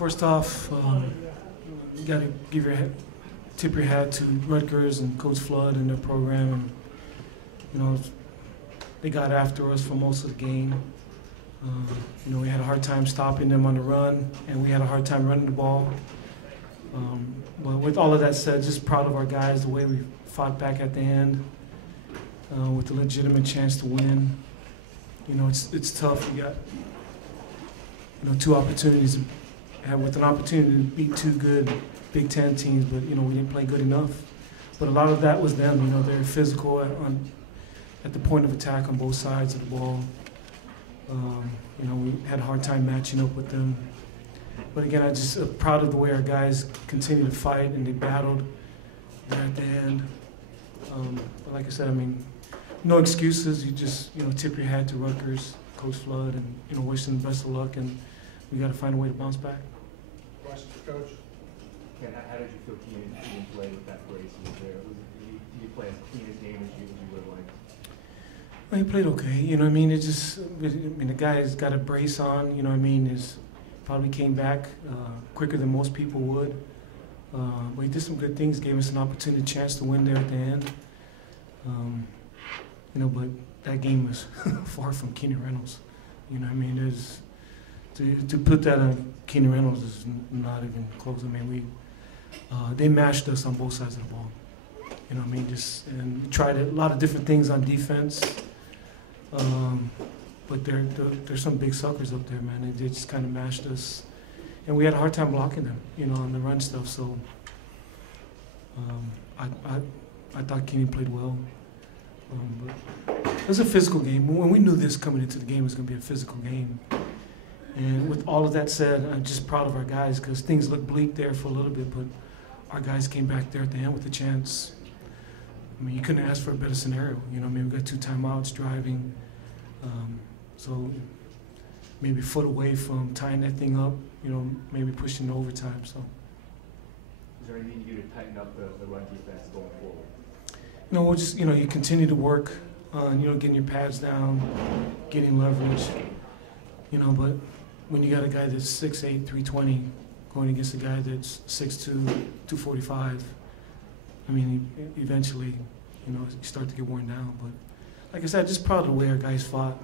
first off, you got to tip your hat to Rutgers and Coach Flood and their program. And, you know, they got after us for most of the game. You know, we had a hard time stopping them on the run, and we had a hard time running the ball. But with all of that said, just proud of our guys, the way we fought back at the end with a legitimate chance to win. You know, it's tough. We got, you know, two opportunities, with an opportunity to beat two good Big Ten teams, but, you know, we didn't play good enough. But a lot of that was them. You know, they're physical at the point of attack on both sides of the ball. You know, we had a hard time matching up with them. But again, I'm just proud of the way our guys continue to fight and they battled there at the end. But like I said, I mean, no excuses. You just, you know, tip your hat to Rutgers, Coach Flood, and, you know, wish them the best of luck. And we got to find a way to bounce back. Questions for Coach? Ken, how did you feel Keenan played with that brace? Did you play as clean as game as you would have liked? Well, he played okay. You know what I mean? It just, I mean, the guy's got a brace on. You know what I mean? Is probably came back quicker than most people would. But he did some good things. Gave us an opportunity, chance to win there at the end. You know, but that game was far from Keenan Reynolds. You know what I mean? There's to put that on Keenan Reynolds is not even close. I mean, they mashed us on both sides of the ball. You know what I mean? Just and tried a lot of different things on defense. But there's some big suckers up there, man. They just kind of mashed us, and we had a hard time blocking them, you know, on the run stuff. So I thought Keenan played well. But it was a physical game. When we knew this coming into the game, it was going to be a physical game. And with all of that said, I'm just proud of our guys because things looked bleak there for a little bit, but our guys came back there at the end with a chance. I mean, you couldn't ask for a better scenario. You know, I mean, we got 2 timeouts driving. So maybe a foot away from tying that thing up, you know, maybe pushing to overtime. So. Is there anything you do to tighten up the run defense going forward? You know, we'll just, you know, you continue to work on, you know, getting your pads down, getting leverage, you know, but when you got a guy that's 6'8", 320 going against a guy that's 6'2", 245, I mean, eventually, you know, you start to get worn down. But like I said, just proud of the way our guys fought,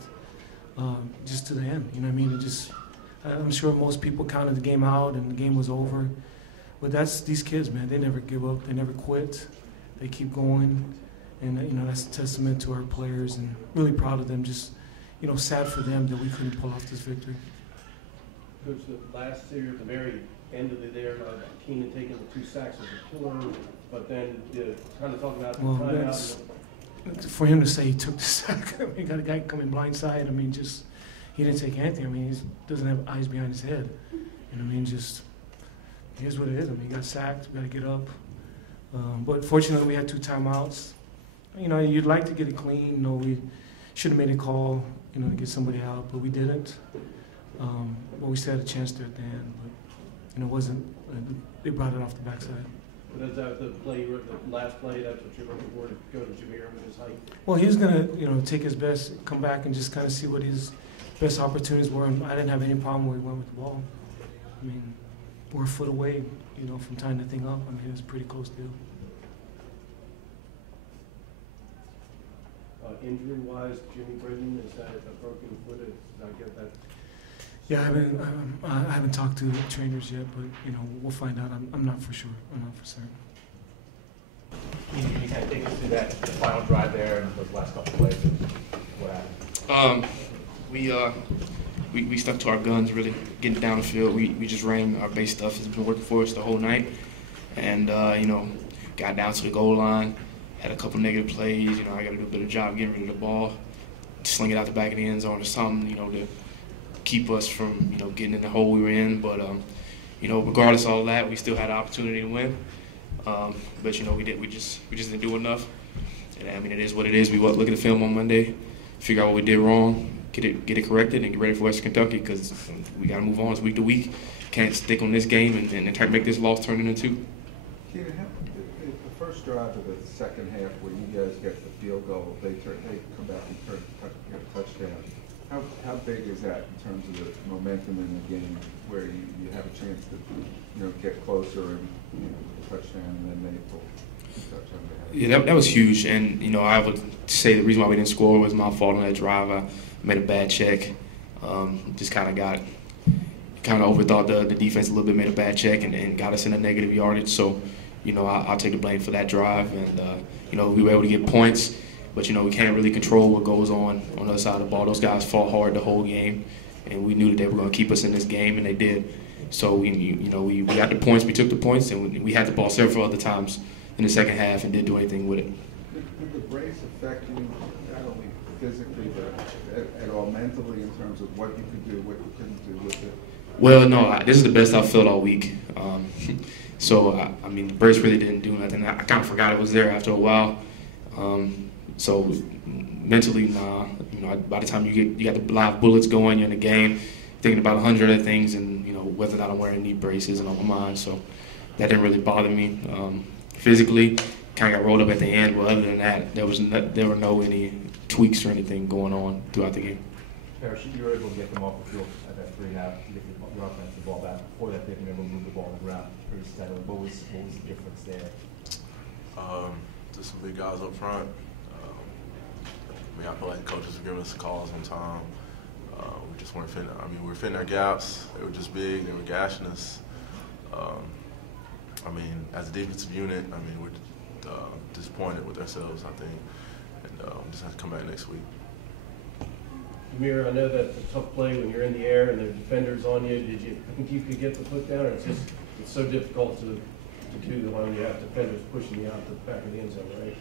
just to the end. You know what I mean? It just, I'm sure most people counted the game out and the game was over. But that's these kids, man. They never give up. They never quit. They keep going. And, you know, that's a testament to our players and really proud of them. Just, you know, sad for them that we couldn't pull off this victory. Coach, the last year at the very end of the day, Keenan taking the 2 sacks was a killer, but then kind of talking about the timeout. For him to say he took the sack, I mean, you got a guy coming blindside. I mean, just he didn't take anything. I mean, he doesn't have eyes behind his head. You know what I mean? Just here's what it is. I mean, he got sacked. We got to get up. But fortunately, we had 2 timeouts. You know, you'd like to get it clean. You know, we should have made a call, you know, to get somebody out, but we didn't. But we still had a chance there at the end. But you know, it wasn't. They brought it off the backside. But is that the play, the last play, that's what you're looking for, to go to Jamir with his height? Well, he was going to, you know, take his best, come back and just kind of see what his best opportunities were. And I didn't have any problem where he went with the ball. I mean, we're a foot away, you know, from tying the thing up. I mean, it was a pretty close deal. Injury-wise, Jimmy Britton, is that a broken foot? Did I get that? Yeah, I haven't talked to the trainers yet, but, you know, we'll find out. I'm not for sure. I'm not for certain. Can you kind of take us through that final drive there and those last couple plays? What happened? We stuck to our guns, really getting down the field. We just ran our base stuff. Has been working for us the whole night, and you know, got down to the goal line. Had a couple negative plays. You know, I got to do a better job getting rid of the ball, sling it out the back of the end zone or something. You know, to keep us from, you know, getting in the hole we were in. But you know, regardless of all that, we still had an opportunity to win. But you know, we just didn't do enough. And I mean, it is what it is. We look at the film on Monday, figure out what we did wrong, get it corrected, and get ready for Western Kentucky, because we got to move on. It's week to week. Can't stick on this game and try to make this loss turn into 2. Keenan, the first drive of the second half where you guys get the field goal, they come back and get a touchdown. How big is that in terms of the momentum in the game, where you have a chance to get closer and touchdown, and then they pull touchdown? Yeah, that was huge, and I would say the reason why we didn't score was my fault on that drive. I made a bad check, just kind of overthought the defense a little bit, made a bad check, and got us in a negative yardage. So, I'll take the blame for that drive, and we were able to get points. But, we can't really control what goes on the other side of the ball. Those guys fought hard the whole game, and we knew that they were going to keep us in this game, and they did. So, we got the points, we took the points, and we had the ball several other times in the second half and didn't do anything with it. Did the brace affect you not only physically, but at all mentally in terms of what you could do, what you couldn't do with it? Well, no, this is the best I've felt all week. So, the brace really didn't do nothing. I kind of forgot it was there after a while. So mentally, nah. By the time you got the live bullets going, you're in the game, thinking about 100 other things, and whether or not I'm wearing knee braces and on my mind. So that didn't really bother me. Physically, kind of got rolled up at the end. But other than that, there were no any tweaks or anything going on throughout the game. Parrish, you were able to get them off the field at that 3.5 to get your offensive ball back. Before that, they didn't ever move the ball on the ground pretty steadily. What was the difference there? Just some big guys up front. I feel like the coaches were giving us calls on time. We just weren't fitting. We were fitting our gaps. They were just big. They were gashing us. As a defensive unit, we're disappointed with ourselves, I think, and we just have to come back next week. Jamir, I know that's a tough play when you're in the air and the defender's on you. Did you think you could get the foot down, or it's so difficult to do when you have defenders pushing you out the back of the end zone, right?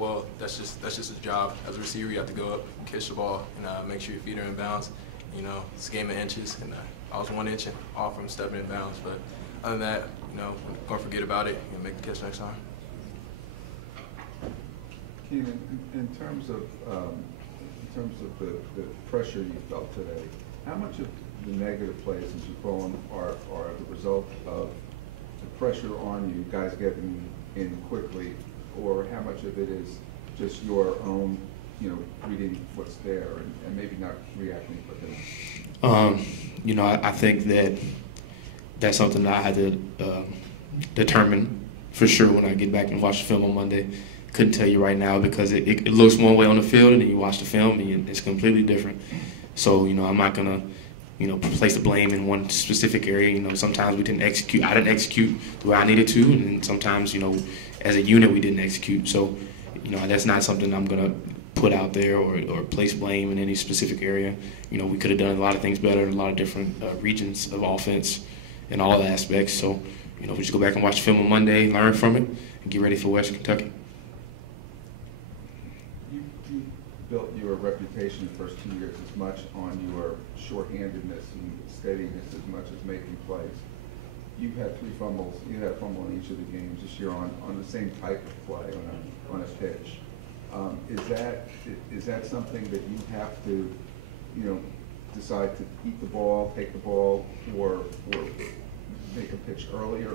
Well, that's just a job. As a receiver, you have to go up, catch the ball, and make sure your feet are in bounds. It's a game of inches, and I was 1 inch off from stepping in bounds. But other than that, I'm going to forget about it and make the catch next time. Keenan, in terms of the pressure you felt today, how much of the negative plays as you've gone are the result of the pressure on you, guys getting in quickly, or how much of it is just your own, reading what's there and maybe not reacting quick enough? I think that's something that I had to determine for sure when I get back and watch the film on Monday. Couldn't tell you right now because it looks one way on the field, and then you watch the film and it's completely different. So I'm not gonna place the blame in one specific area. Sometimes we didn't execute. I didn't execute the way I needed to, and sometimes as a unit we didn't execute. So that's not something I'm gonna put out there or place blame in any specific area. We could have done a lot of things better in a lot of different regions of offense in all aspects. So we just go back and watch the film on Monday, learn from it, and get ready for Western Kentucky. You built your reputation the first 2 years as much on your shorthandedness and steadiness as much as making plays. You've had 3 fumbles. You had a fumble in each of the games this year on the same type of play on a pitch. Is that something that you have to decide to eat the ball, take the ball, or make a pitch earlier?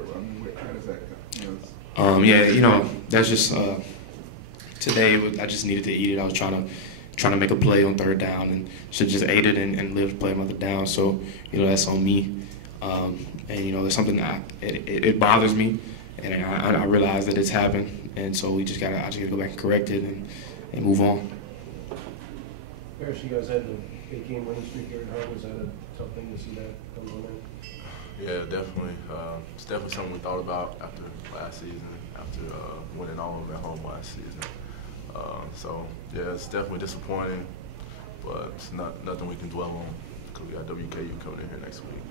How does that go? That's just today. I just needed to eat it. I was trying to make a play on 3rd down and should just ate it and live to play another down. So that's on me. And it's something that it bothers me, and I realize that it's happened, and so I just gotta go back and correct it and move on. Parrish, you guys had the 8-game winning streak here at home. Was that a tough thing to see that come on in? Yeah, definitely. It's definitely something we thought about after last season, after winning all of them at home last season. It's definitely disappointing, but it's nothing we can dwell on because we got WKU coming in here next week.